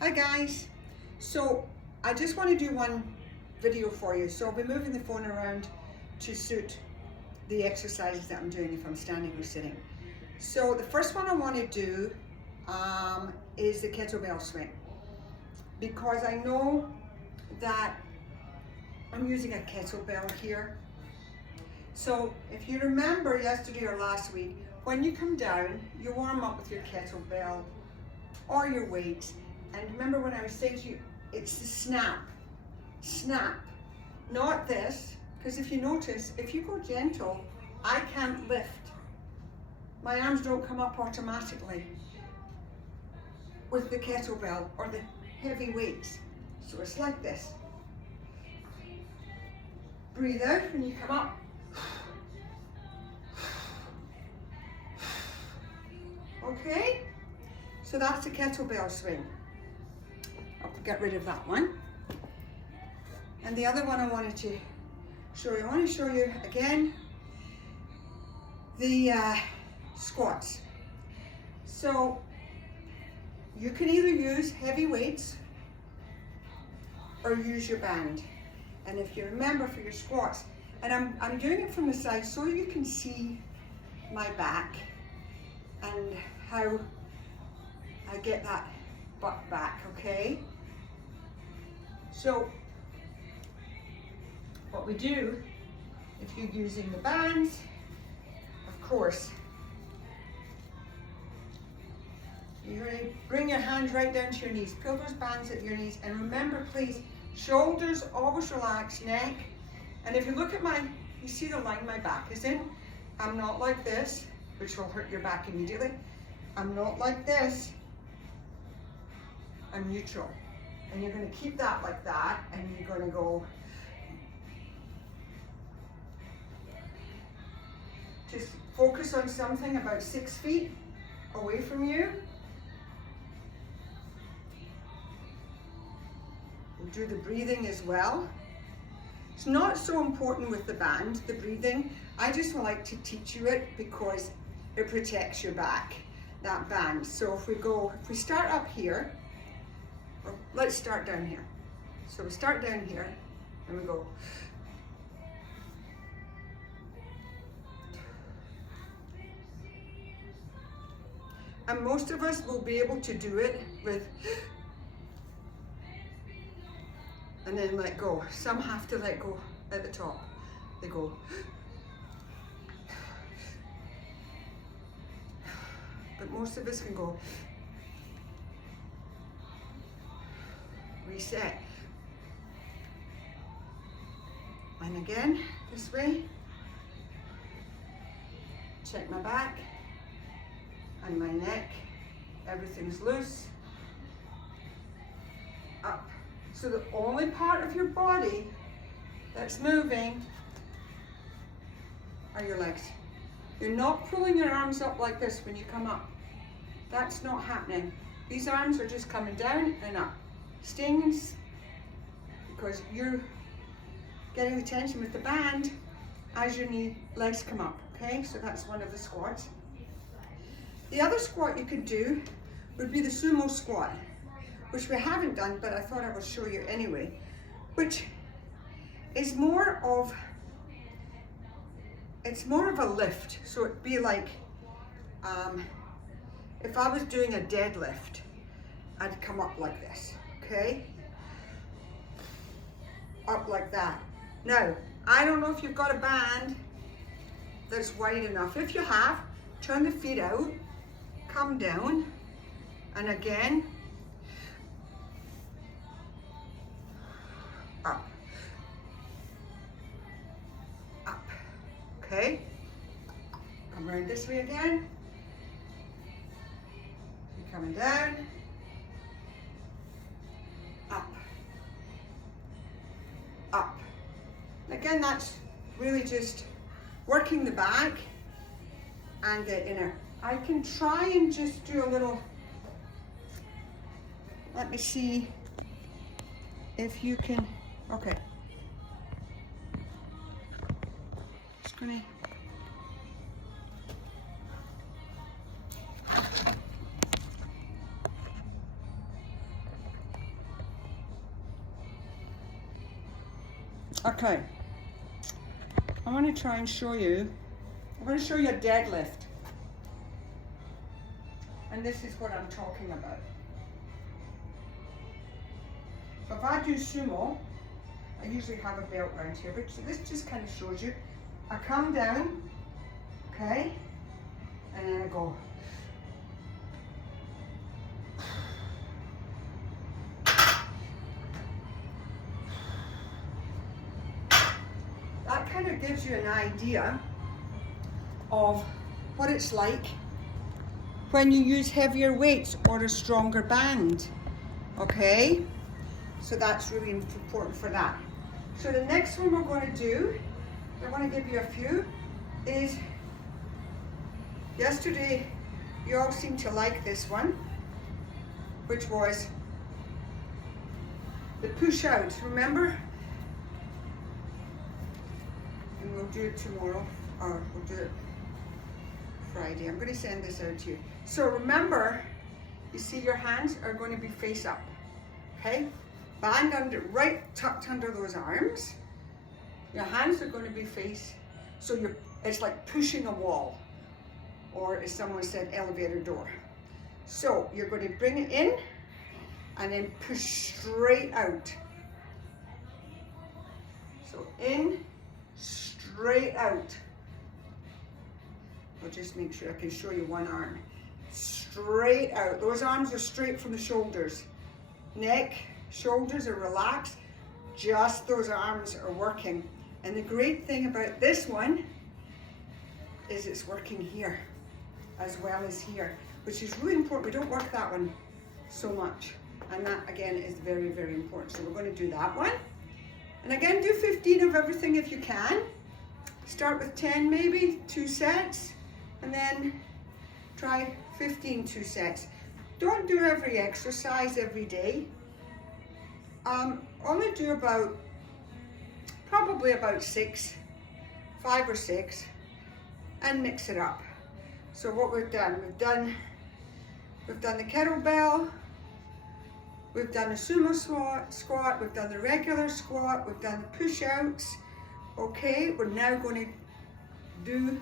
Hi guys, so I just want to do one video for you. So I'll be moving the phone around to suit the exercises that I'm doing if I'm standing or sitting. So the first one I want to do is the kettlebell swing, because I know that I'm using a kettlebell here. So if you remember yesterday or last week, when you come down, you warm up with your kettlebell or your weights. And remember when I was saying to you, it's the snap, not this, because if you notice, if you go gentle, I can't lift. My arms don't come up automatically with the kettlebell or the heavy weights. So it's like this. Breathe out when you come up. Okay, so that's the kettlebell swing. I'll get rid of that one. And the other one I wanted to show you, I want to show you again the squats. So you can either use heavy weights or use your band. And if you remember for your squats, and I'm doing it from the side so you can see my back and how I get that butt back, okay? So what we do, if you're using the bands, of course, you're going to bring your hands right down to your knees, pull those bands at your knees, and remember please, shoulders always relaxed, neck, and if you look at my, you see the line my back is in? I'm not like this, which will hurt your back immediately. I'm not like this. I'm neutral. And you're going to keep that like that, and you're going to go just focus on something about 6 feet away from you. We'll do the breathing as well. It's not so important with the band, the breathing. I just like to teach you it because it protects your back, that band. So if we start up here, or let's start down here. So we start down here and we go. And most of us will be able to do it with, and then let go. Some have to let go at the top. They go. But most of us can go. Reset. And again, this way. Check my back and my neck. Everything's loose. Up. So the only part of your body that's moving are your legs. You're not pulling your arms up like this when you come up. That's not happening. These arms are just coming down and up. Staying in, because you're getting the tension with the band as your legs come up, okay? So that's one of the squats. The other squat you could do would be the sumo squat, which we haven't done, but I thought I would show you anyway, which is more of, it's more of a lift. So it'd be like, if I was doing a deadlift, I'd come up like this, okay? Up like that. Now, I don't know if you've got a band that's wide enough. If you have, turn the feet out, come down, and again, up, up, okay? Come around this way again. You're coming down, up, up. And again, that's really just working the back and the inner. I can try and just do a little, let me see if you can, okay. Just gonna, Okay. I want to try and show you. I'm going to show you a deadlift. And this is what I'm talking about. So if I do sumo, I usually have a belt around here, but so this just kind of shows you. I come down, okay, and then I go. That kind of gives you an idea of what it's like when you use heavier weights or a stronger band, okay? So that's really important for that. So the next one we're going to do, I want to give you a few, is yesterday you all seemed to like this one, which was the push out, remember? And we'll do it tomorrow, or we'll do it Friday. I'm going to send this out to you. So remember, you see your hands are going to be face up, okay? Band under, right tucked under those arms. Your hands are going to be face, so it's like pushing a wall, or as someone said, elevator door. So you're going to bring it in and then push straight out. So in, straight out. I'll just make sure I can show you one arm. Straight out. Those arms are straight from the shoulders. Neck, shoulders are relaxed. Just those arms are working. And the great thing about this one is it's working here as well as here, which is really important. We don't work that one so much. And that again is very, very important. So we're going to do that one. And again, do 15 of everything if you can. Start with 10 maybe, 2 sets. And then try 15 2 sets. Don't do every exercise every day. Only do probably about 6, 5 or 6, and mix it up. So what we've done the kettlebell, we've done the sumo squat, we've done the regular squat, we've done the push-outs. Okay, we're now going to do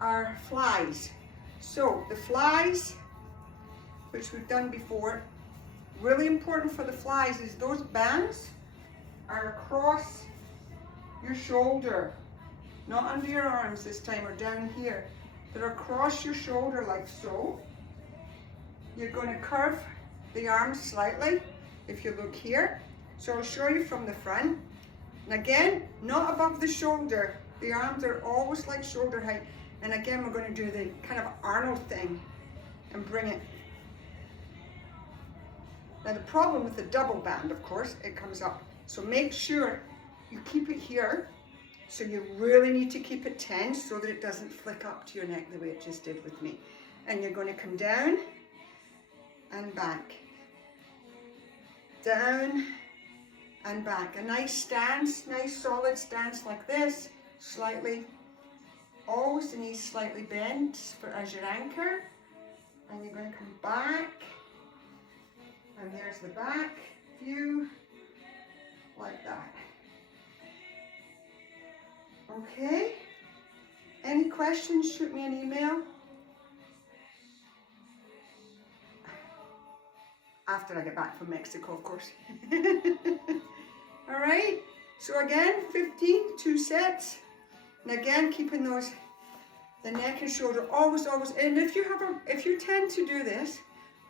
our flies. So the flies, which we've done before, really important for the flies is those bands are across your shoulder, not under your arms this time or down here. They're across your shoulder like so. You're going to curve the arms slightly if you look here. So I'll show you from the front. And again, not above the shoulder. The arms are always like shoulder height. And again, we're going to do the kind of Arnold thing and bring it. Now the problem with the double band, of course, it comes up. So make sure you keep it here. So you really need to keep it tense so that it doesn't flick up to your neck the way it just did with me. And you're going to come down and back. Down and back. A nice stance, nice solid stance like this. Slightly, always the knees slightly bent as your anchor. And you're going to come back. And there's the back view, like that. Okay? Any questions, shoot me an email. After I get back from Mexico, of course. All right, so again, 15, 2 sets. And again, keeping the neck and shoulder always, and if you tend to do this,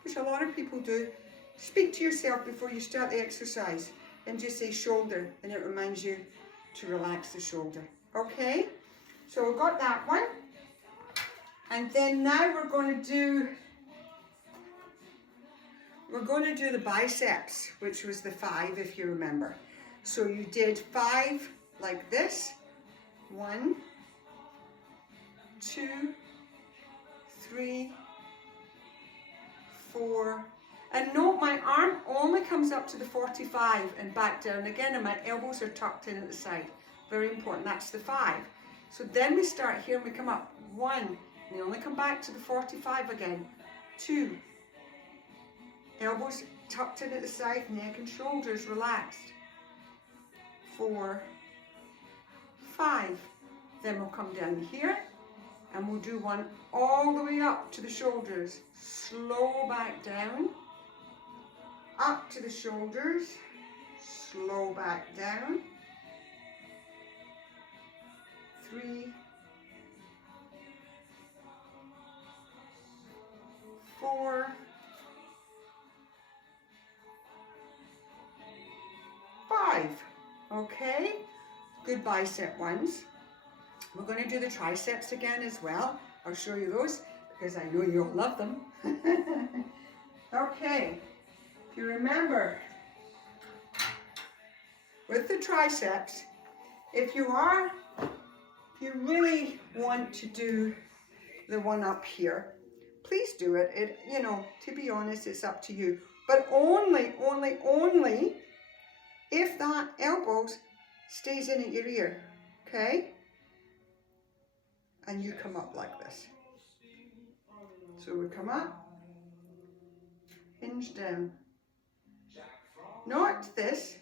which a lot of people do, speak to yourself before you start the exercise and just say shoulder, and it reminds you to relax the shoulder. Okay, so we've got that one. And then now we're going to do the biceps, which was the 5, if you remember. So you did 5 like this. 1, 2, 3, 4. And note my arm only comes up to the 45 and back down again, and my elbows are tucked in at the side. Very important, that's the 5. So then we start here and we come up. 1, and they only come back to the 45 again. 2, elbows tucked in at the side, neck and shoulders relaxed. 4, 5. Then we'll come down here and we'll do one all the way up to the shoulders. Slow back down, up to the shoulders, slow back down. 3, 4, 5. Okay, good bicep ones. We're going to do the triceps again as well. I'll show you those because I know you'll love them. Okay, if you remember, with the triceps, if you really want to do the one up here, please do it. You know, to be honest, it's up to you. But only if that elbow stays in at your ear, okay? And you come up like this. So we come up, hinge down. Not this,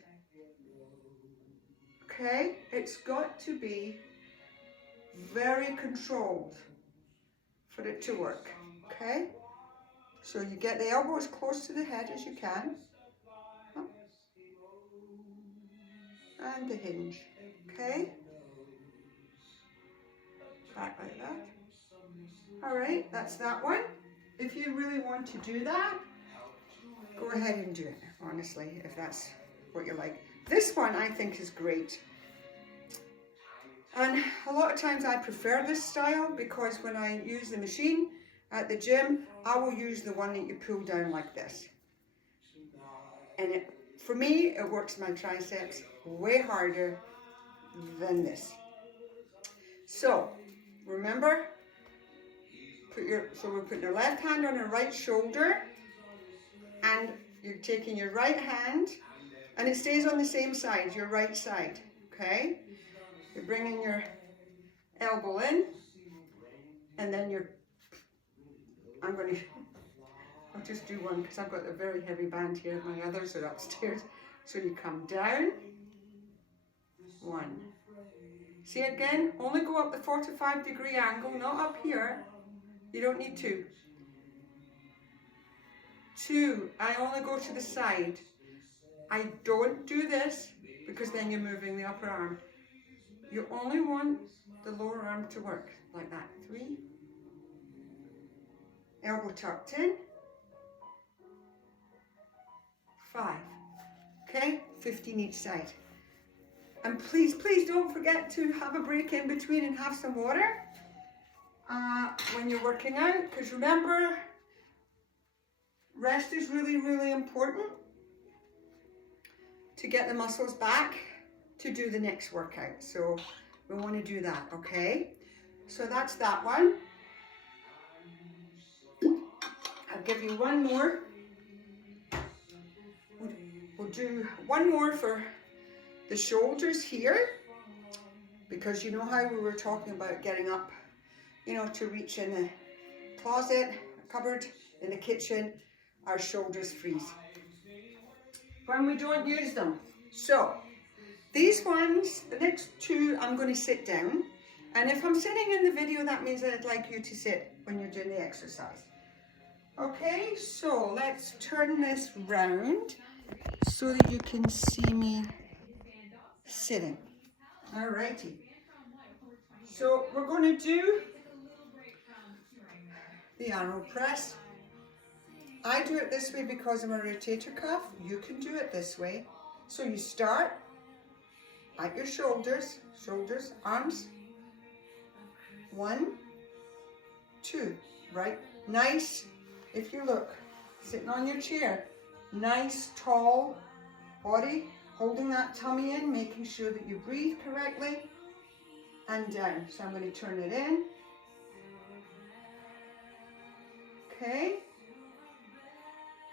okay? It's got to be very controlled for it to work, okay? So you get the elbow as close to the head as you can. And the hinge, okay? Back like that. All right, that's that one. If you really want to do that, go ahead and do it, honestly, if that's what you like. This one I think is great. And a lot of times I prefer this style because when I use the machine at the gym, I will use the one that you pull down like this. And for me, it works my triceps way harder than this. So, remember, so we're putting your left hand on your right shoulder, and you're taking your right hand, and it stays on the same side, your right side, okay? You're bringing your elbow in, and then I'll just do one because I've got a very heavy band here, my others are upstairs. So you come down, 1. See again, only go up the 45-degree angle, not up here. You don't need to. 2, I only go to the side. I don't do this because then you're moving the upper arm. You only want the lower arm to work like that. 3, elbow tucked in. 5, okay, 15 each side. And please don't forget to have a break in between and have some water when you're working out, because remember, rest is really important to get the muscles back to do the next workout. So we want to do that, okay? So that's that one. I'll give you one more. We'll do one more for the shoulders here, because you know how we were talking about getting up, you know, to reach in the closet, cupboard, in the kitchen, our shoulders freeze when we don't use them. So these ones, the next 2, I'm going to sit down, and if I'm sitting in the video, that means that I'd like you to sit when you're doing the exercise. Okay, so let's turn this round so that you can see me sitting. Alrighty. So we're going to do the arrow press. I do it this way because I'm a rotator cuff. You can do it this way. So you start at your shoulders, arms. 1, 2, right? Nice, if you look, sitting on your chair, nice tall body, holding that tummy in, making sure that you breathe correctly, and down. So I'm going to turn it in. Okay.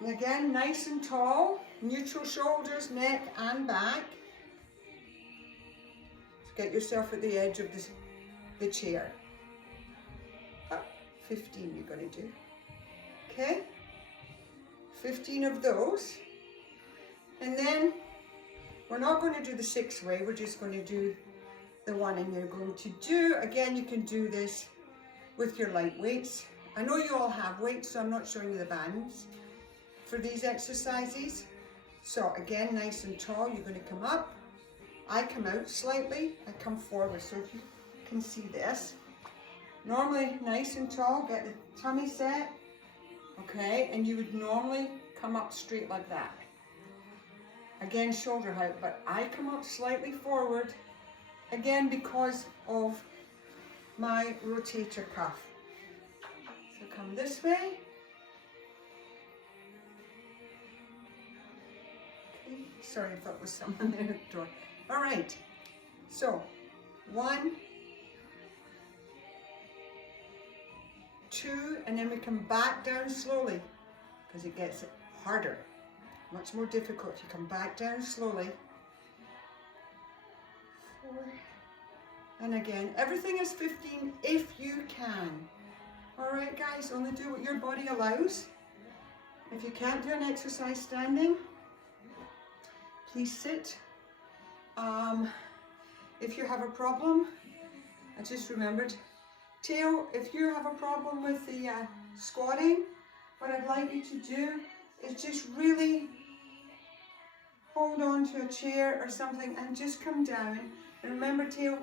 And again, nice and tall, neutral shoulders, neck and back. Get yourself at the edge of the chair. Up, 15 you're going to do. Okay, 15 of those. And then We're not going to do the 6-way, we're just going to do the one, and you're going to do, again, you can do this with your light weights. I know you all have weights, so I'm not showing you the bands for these exercises. So again, nice and tall, you're going to come up. I come out slightly, I come forward, so if you can see this. Normally nice and tall, get the tummy set, okay, and you would normally come up straight like that. Again, shoulder height, but I come up slightly forward, again because of my rotator cuff. So come this way. Okay. Sorry, I thought it was someone there at the door. All right, so 1, 2, and then we come back down slowly because it gets harder, much more difficult. You come back down slowly. 4, and again, everything is 15 if you can. All right, guys, only do what your body allows. If you can't do an exercise standing, please sit. If you have a problem, I just remembered, Theo, if you have a problem with the squatting, what I'd like you to do is just really hold on to a chair or something and just come down. And remember, Theo,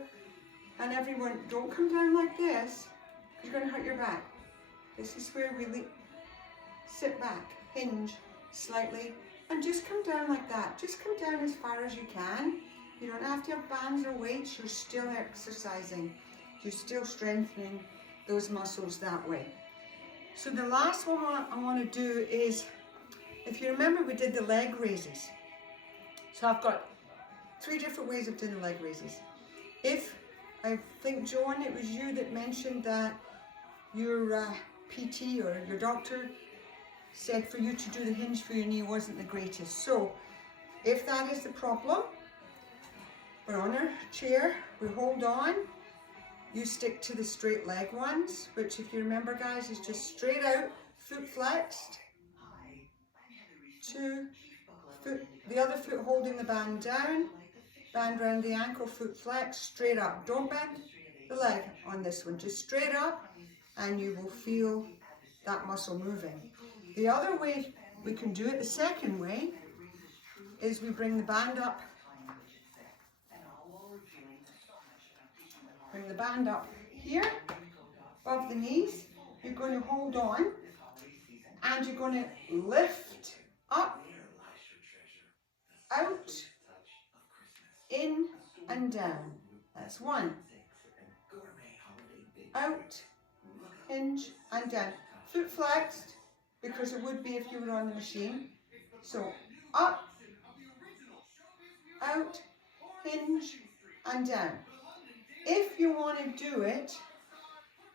and everyone, don't come down like this. You're going to hurt your back. This is where we sit back, hinge slightly, and just come down like that. Just come down as far as you can. You don't have to have bands or weights. You're still exercising. You're still strengthening those muscles that way. So the last one I want to do is, if you remember, we did the leg raises. So I've got 3 different ways of doing the leg raises. If, I think, Joan, it was you that mentioned that your PT or your doctor said for you to do the hinge for your knee wasn't the greatest. So if that is the problem, we're on our chair, we hold on, you stick to the straight leg ones, which, if you remember, guys, is just straight out, foot flexed, 2, foot, the other foot holding the band down, band around the ankle, foot flexed, straight up. Don't bend the leg on this one, just straight up, and you will feel that muscle moving. The other way we can do it, the second way, is we bring the band up. Bring the band up here, above the knees. You're going to hold on, and you're going to lift up, out, in, and down. That's 1. Out, hinge, and down. Foot flexed, because it would be if you were on the machine. So up, out, hinge, and down. If you want to do it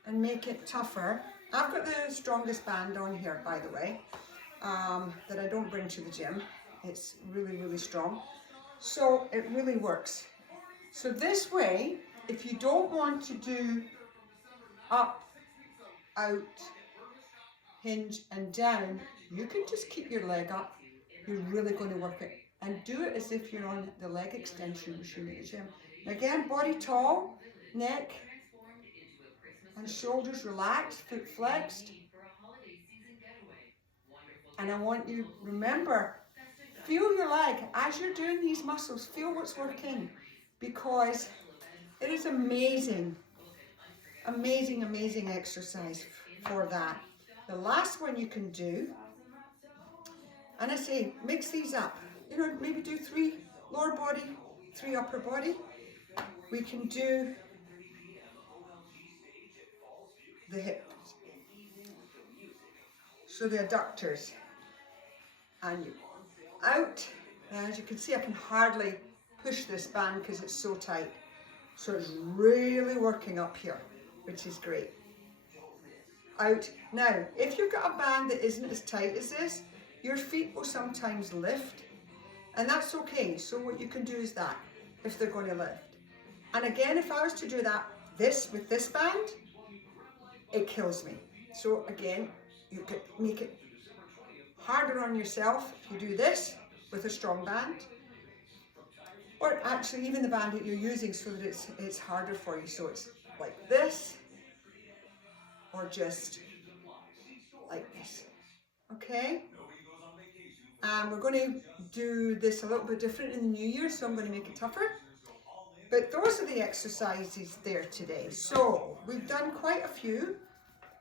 and make it tougher, I've got the strongest band on here, by the way, that I don't bring to the gym. It's really, really strong. So it really works. So this way, if you don't want to do up, out, hinge, and down, you can just keep your leg up. You're really going to work it. And do it as if you're on the leg extension machine at the gym. Again, body tall, neck and shoulders relaxed, foot flexed. And I want you, remember, feel your leg as you're doing these muscles. Feel what's working, because it is amazing, amazing, amazing exercise for that. The last one you can do, and I say, mix these up. You know, maybe do 3 lower body, 3 upper body. We can do the hips, so the adductors, and you out. Now, as you can see, I can hardly push this band because it's so tight. So it's really working up here, which is great. Out. Now, if you've got a band that isn't as tight as this, your feet will sometimes lift, and that's okay. So what you can do is that, if they're going to lift. And again, if I was to do that, with this band, it kills me. So again, you could make it harder on yourself if you do this with a strong band. or actually even the band that you're using so that it's harder for you. So it's like this, or just like this, okay? And we're going to do this a little bit different in the new year, so I'm going to make it tougher. But those are the exercises there today. So we've done quite a few.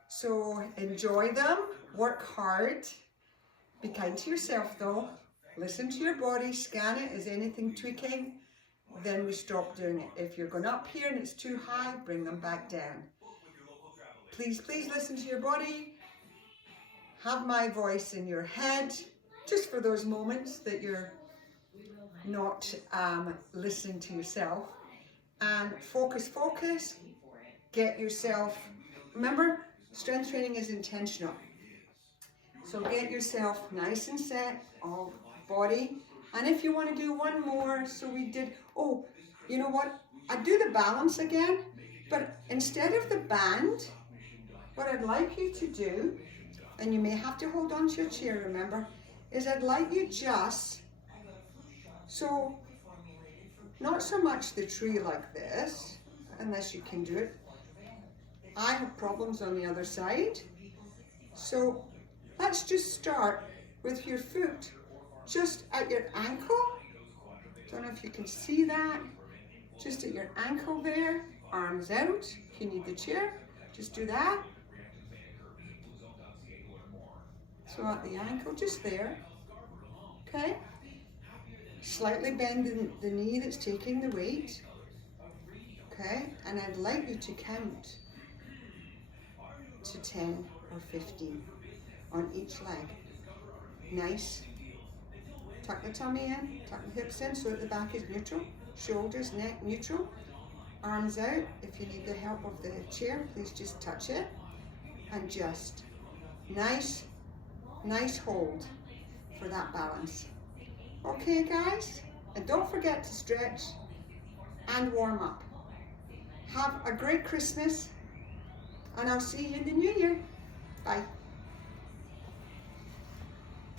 So enjoy them, work hard, be kind to yourself though, listen to your body, scan it, is anything tweaking? Then we stop doing it. If you're going up here and it's too high, bring them back down. Please, please listen to your body. Have my voice in your head, just for those moments that you're not listening to yourself. And focus, focus, get yourself, remember, strength training is intentional. So get yourself nice and set, all body. And if you want to do one more, so we did, oh, you know what? I'd do the balance again, but instead of the band, what I'd like you to do, and you may have to hold on to your chair, remember, is I'd like you just, so not so much the tree like this, unless you can do it. I have problems on the other side. So let's just start with your foot just at your ankle. Don't know if you can see that. Just at your ankle there, arms out. If you need the chair, just do that. So at the ankle, just there, okay? Slightly bend the knee that's taking the weight, okay? And I'd like you to count to 10 or 15 on each leg. Nice. Tuck the tummy in, tuck the hips in so that the back is neutral. Shoulders, neck neutral. Arms out. If you need the help of the chair, please just touch it. And just nice hold for that balance. Okay, guys? And don't forget to stretch and warm up. Have a great Christmas, and I'll see you in the new year. Bye.